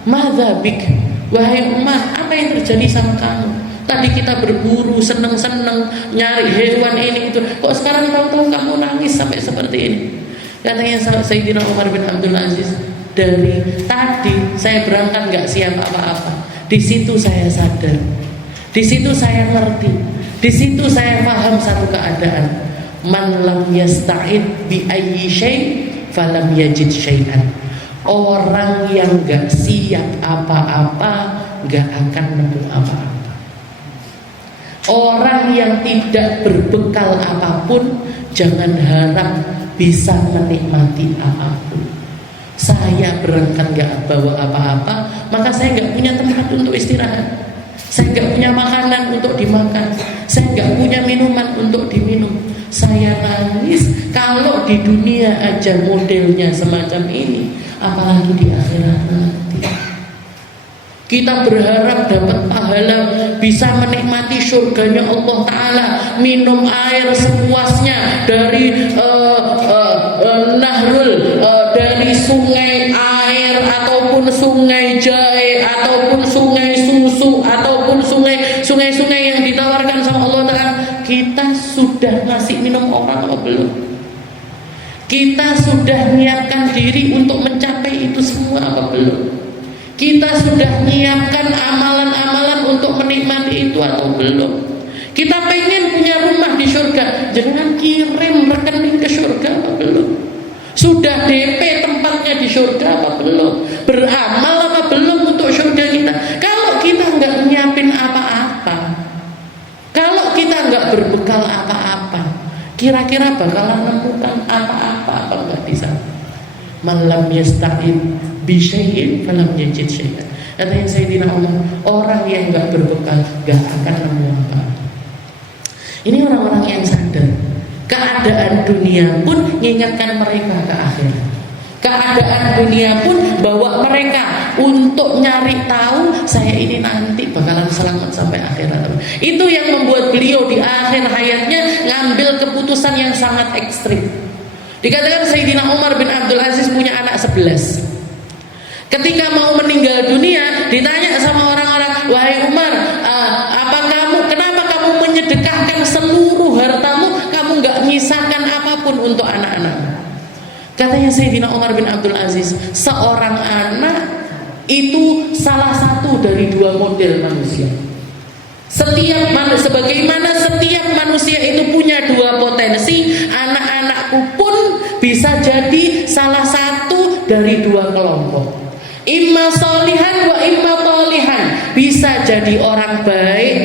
madza bik? Wahai Umar, apa yang terjadi sama kamu? Tadi kita berburu, seneng-seneng nyari hewan ini itu, kok sekarang tahu-tahu kamu nangis sampai seperti ini? Katanya Sayyidina Umar bin Abdul Aziz, dari tadi saya berangkat nggak siap apa-apa. Di situ saya sadar, di situ saya ngerti, di situ saya paham satu keadaan. Man lam yasta'id bi ayyi syai' falam yajid syai'an. Orang yang nggak siap apa-apa nggak akan nemu apa-apa. Orang yang tidak berbekal apapun jangan harap bisa menikmati apapun. Saya berangkat nggak bawa apa-apa, maka saya nggak punya tempat untuk istirahat. Saya nggak punya makanan untuk dimakan. Saya nggak punya minuman untuk diminum. Saya nangis kalau di dunia aja modelnya semacam ini, apalagi di akhirat nanti. Kita berharap dapat pahala, bisa menikmati surganya Allah Ta'ala, minum air sepuasnya dari nahrul, dari sungai air, ataupun sungai jahe, ataupun sungai susu, ataupun sungai-sungai yang ditawarkan sama Allah Ta'ala. Kita sudah ngasih minum orang atau belum? Kita sudah menyiapkan diri untuk mencapai itu semua apa belum? Kita sudah menyiapkan amalan-amalan untuk menikmati itu atau belum? Kita pengen punya rumah di surga, jangan kirim rekening ke surga apa belum? Sudah DP tempatnya di surga apa belum? Beramal apa belum untuk surga kita? Kalau kita nggak nyiapin apa-apa, kalau kita nggak berbekal apa-apa, kira-kira bakalan menemukan apa-apa apa nggak di sana? Malam yasta'id bisyai'in falam yajid syai'an. Katanya Sayyidina Umar, orang yang nggak berbekal nggak akan nemu apa. Ini orang-orang yang sadar keadaan dunia pun mengingatkan mereka ke akhirat. Keadaan dunia pun bawa mereka untuk nyari tahu saya ini nanti bakalan selamat sampai akhirat. Itu yang membuat beliau di akhir hayatnya ngambil keputusan yang sangat ekstrim. Dikatakan Sayyidina Umar bin Abdul Aziz punya anak 11. Ketika mau meninggal dunia, ditanya sama orang-orang, wahai Umar, kenapa kamu menyedekahkan seluruh hartamu, kamu nggak nyisakan apapun untuk anak-anak? Katanya Sayyidina Umar bin Abdul Aziz, seorang anak itu salah satu dari dua model manusia. Sebagaimana setiap manusia itu punya dua potensi, anak-anakku pun bisa jadi salah satu dari dua kelompok. Imma solihan wa imma tolihan. Bisa jadi orang baik.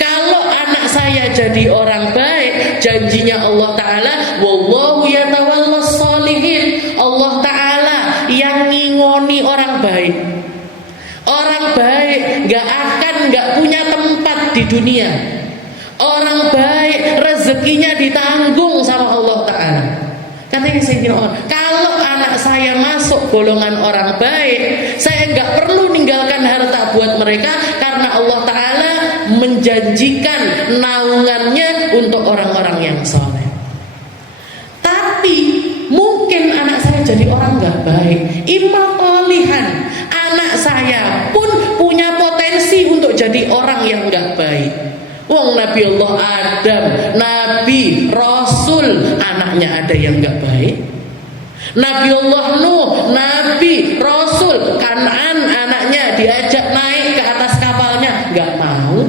Kalau anak saya jadi orang baik, janjinya Allah Ta'ala, wallahu yatawallas solihin. Allah Ta'ala yang ngingoni orang baik. Orang baik gak punya tempat di dunia. Orang baik rezekinya ditanggung sama Allah Ta'ala. Katanya Sayyidina Umar, kalau anak saya masuk golongan orang baik, saya gak perlu ninggalkan harta buat mereka, karena Allah Ta'ala menjanjikan naungannya untuk orang-orang yang soleh. Tapi mungkin anak saya jadi orang gak baik, imam tolihan, anak saya pun punya potensi untuk jadi orang yang gak baik. Wong Nabi Allah Adam, Nabi, Rasul, anaknya ada yang gak baik. Nabiullah Nuh, Nabi, Rasul, Kan'an anaknya diajak naik ke atas kapalnya, nggak mau.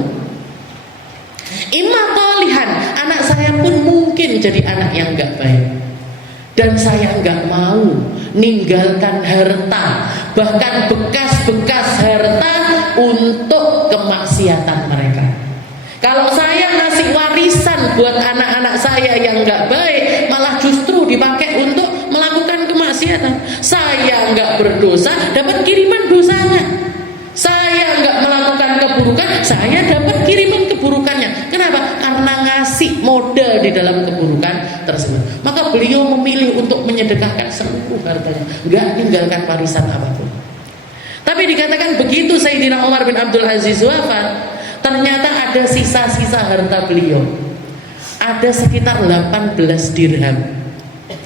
Imma tolihan, anak saya pun mungkin jadi anak yang nggak baik. Dan saya nggak mau ninggalkan harta, bahkan bekas-bekas harta untuk kemaksiatan mereka. Kalau saya ngasih warisan buat anak-anak saya yang nggak baik, malah justru dipakai untuk melakukan kemaksiatan. Saya nggak berdosa, dapat kiriman dosanya. Saya nggak melakukan keburukan, saya dapat kiriman keburukannya. Kenapa? Karena ngasih modal di dalam keburukan tersebut. Maka beliau memilih untuk menyedekahkan seluruh hartanya, nggak tinggalkan warisan apapun. Tapi dikatakan begitu Sayyidina Umar bin Abdul Aziz wafat, ternyata ada sisa-sisa harta beliau. Ada sekitar 18 dirham.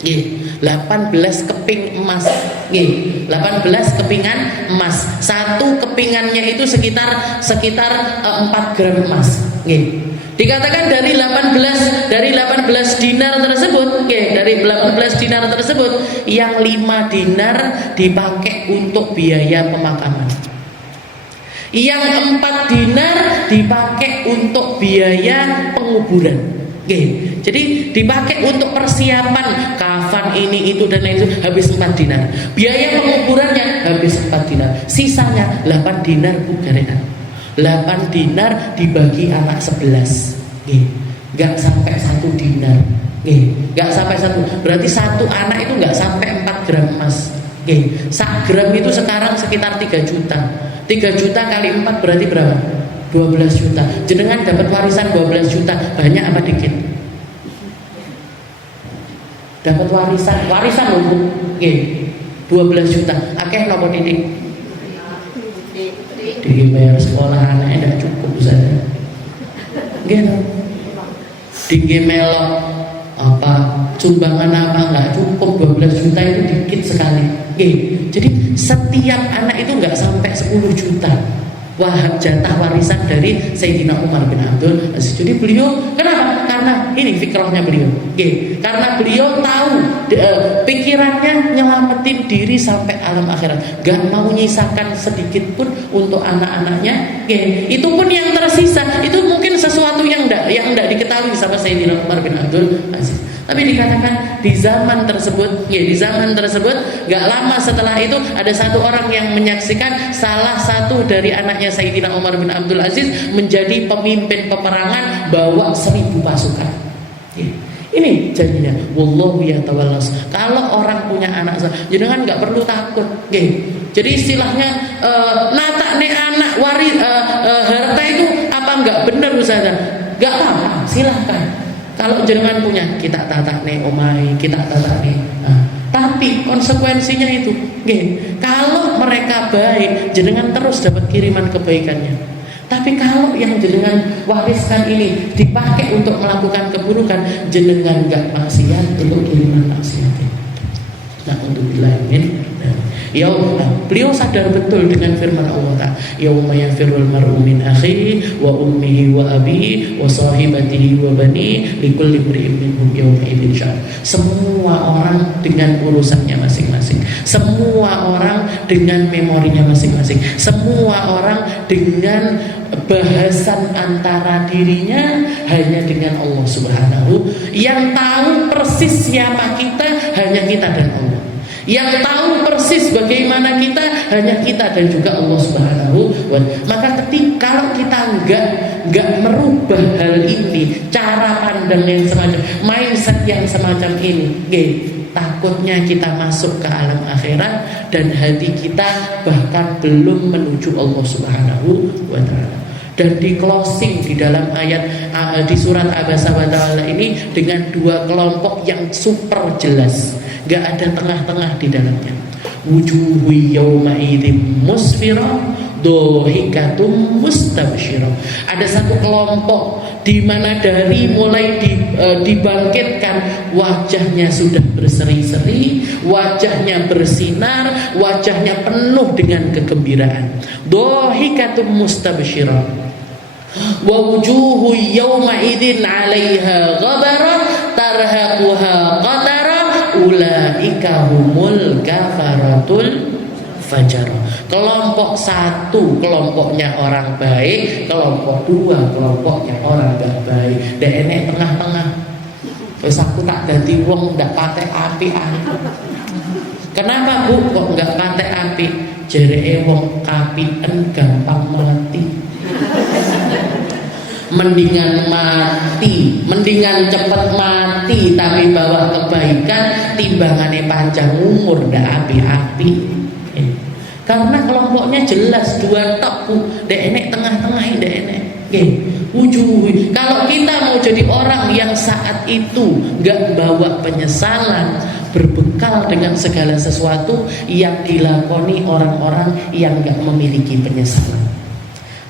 18 keping emas. 18 kepingan emas. Satu kepingannya itu sekitar 4 gram emas. Dikatakan dari 18 dinar tersebut, dari 18 dinar tersebut yang 5 dinar dipakai untuk biaya pemakaman. Yang 4 dinar dipakai untuk biaya penguburan. Jadi dipakai untuk persiapan kafan ini itu dan lain itu, habis 4 dinar. Biaya penguburannya habis 4 dinar. Sisanya 8 dinar bugarenan. 8 dinar dibagi anak 11. Gak sampai 1 dinar. Gak sampai 1. Berarti satu anak itu gak sampai 4 gram emas. 1 gram itu sekarang sekitar 3 juta. 3 juta kali 4 berarti berapa? 12 juta. Jenengan dapat warisan 12 juta, banyak apa dikit? Dapat warisan loh, 12 juta. Akeh nopo titik? Bayar sekolah anaknya tidak cukup saja. Gitu. Tinggi melok apa sumbangan apa nggak cukup, 12 juta itu dikit sekali. Jadi setiap anak itu nggak sampai 10 juta. Wahab jatah warisan dari Sayyidina Umar bin Abdul Aziz. Jadi beliau kenapa? Karena ini fikrahnya beliau. Karena beliau tahu pikirannya nyelamatin diri sampai alam akhirat. Gak mau nyisakan sedikit pun untuk anak-anaknya. Itu pun yang tersisa itu mungkin sesuatu yang tidak diketahui sama Sayyidina Umar bin Abdul Aziz. Tapi dikatakan di zaman tersebut, gak lama setelah itu ada satu orang yang menyaksikan salah satu dari anaknya Sayyidina Umar bin Abdul Aziz menjadi pemimpin peperangan bawa 1000 pasukan. Ini jadinya wallahu yatawallas. Kalau orang punya anak, jangan nggak perlu takut. Jadi istilahnya nata nih anak harta itu apa nggak benar Ustazah? Nggak apa-apa, silahkan. Kalau jenengan punya, kita tata nih omai, kita tata nih. Tapi konsekuensinya itu, kalau mereka baik, jenengan terus dapat kiriman kebaikannya. Tapi kalau yang jenengan wariskan ini dipakai untuk melakukan keburukan, jenengan gak maksiat untuk kiriman maksiat. Nah, untuk bilangin. Beliau sadar betul dengan firman Allah Ta'ala, yauma yafirul mar'u min akhihi wa ummihi wa abihi wa sahibatihi wa bani likulli imri'in minhum yawma idzin sya'an. Semua orang dengan urusannya masing-masing. Semua orang dengan memorinya masing-masing. Semua orang dengan bahasan antara dirinya hanya dengan Allah Subhanahu. Yang tahu persis siapa kita hanya kita dan Allah. Yang tahu persis bagaimana kita hanya kita dan juga Allah Subhanahu wa ta'ala. Maka kalau kita enggak merubah hal ini, cara pandang yang semacam, mindset yang semacam ini, takutnya kita masuk ke alam akhirat dan hati kita bahkan belum menuju Allah Subhanahu wa ta'ala. Dan di closing di dalam ayat di surat Abasa wa ta'ala ini dengan 2 kelompok yang super jelas. Gak ada tengah-tengah di dalamnya. Wujuhu yawma idzin musfirah dohikatum mustabsyirah. Ada satu kelompok di mana dari mulai dibangkitkan wajahnya sudah berseri-seri, wajahnya bersinar, wajahnya penuh dengan kegembiraan. Dohikatum mustabsyirah. Wa wujuhu yawma idzin 'alaiha ghabara tarhaquha qatara Ulaika humul kafaratul fajar. Kelompok satu kelompoknya orang baik, kelompok dua kelompoknya orang gak baik. Dek enek tengah-tengah. Wes aku tak dadi wong ndak patek apik aku. Kenapa Bu kok nggak patek apik? Jereke wong kapiken gampang mati. Mendingan mati, mendingan cepet mati tapi bawa kebaikan timbangane panjang umur ndak api-api. Karena kelompoknya jelas dua tok Bu, dek enek tengah-tengah dek enek. Wujuh. Kalau kita mau jadi orang yang saat itu nggak bawa penyesalan, berbekal dengan segala sesuatu yang dilakoni orang-orang yang nggak memiliki penyesalan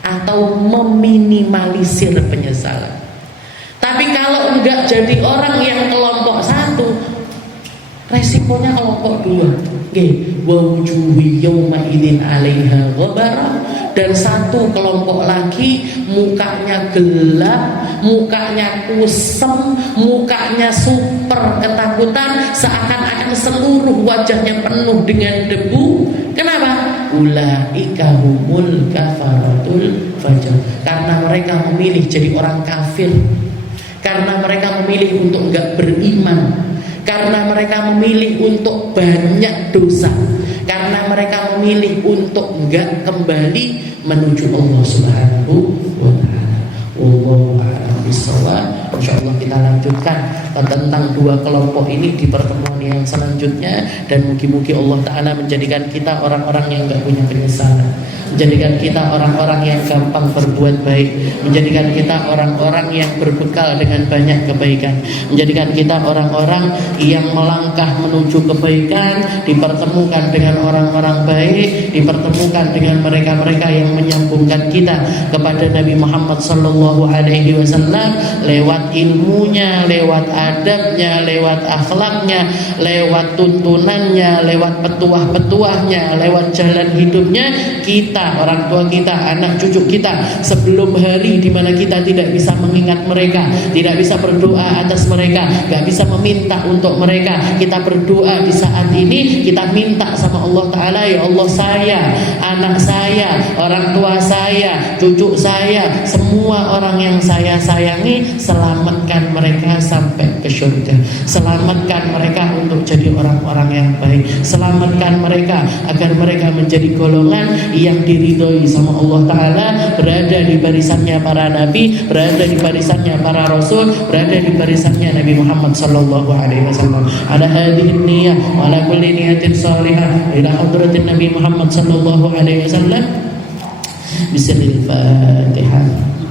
atau meminimalisir penyesalan. Tapi kalau nggak jadi orang yang kelompok satu, resikonya kelompok dua. Wa wujuhi yawma idzin 'alaiha ghabarah. Dan satu kelompok lagi mukanya gelap, mukanya kusem, mukanya super ketakutan, seakan-akan seluruh wajahnya penuh dengan debu. Kenapa? Ulaika humul kafaratul fajar. Karena mereka memilih jadi orang kafir, karena mereka memilih untuk enggak beriman, karena mereka memilih untuk banyak dosa, karena mereka memilih untuk enggak kembali menuju Allah Subhanahu wa taala. Wallahu a'lam bishawab. Insyaallah kita lanjutkan tentang dua kelompok ini di pertemuan yang selanjutnya, dan mugi-mugi Allah taala menjadikan kita orang-orang yang enggak punya penyesalan, menjadikan kita orang-orang yang gampang berbuat baik, menjadikan kita orang-orang yang berbekal dengan banyak kebaikan, menjadikan kita orang-orang yang melangkah menuju kebaikan, dipertemukan dengan orang-orang baik, dipertemukan dengan mereka-mereka yang menyambungkan kita kepada Nabi Muhammad sallallahu alaihi wasallam lewat ilmunya, lewat adabnya, lewat akhlaknya, lewat tuntunannya, lewat petuah-petuahnya, lewat jalan hidupnya. Kita, orang tua kita, anak cucu kita, sebelum hari di mana kita tidak bisa mengingat mereka, tidak bisa berdoa atas mereka, gak bisa meminta untuk mereka, kita berdoa di saat ini, kita minta sama Allah Ta'ala, ya Allah, saya, anak saya, orang tua saya, cucu saya, semua orang yang saya sayangi, selamatkan mereka sampai ke surga, selamatkan mereka untuk jadi orang-orang yang baik, selamatkan mereka agar mereka menjadi golongan yang diridhoi sama Allah Ta'ala, berada di barisannya para nabi, berada di barisannya para rasul, berada di barisannya Nabi Muhammad sallallahu alaihi wasallam. Ala hadhihi niyyah wa ala kulli niyatin salihah ila hadratin Nabi Muhammad sallallahu alaihi wasallam. Bismillahirrahmanirrahim.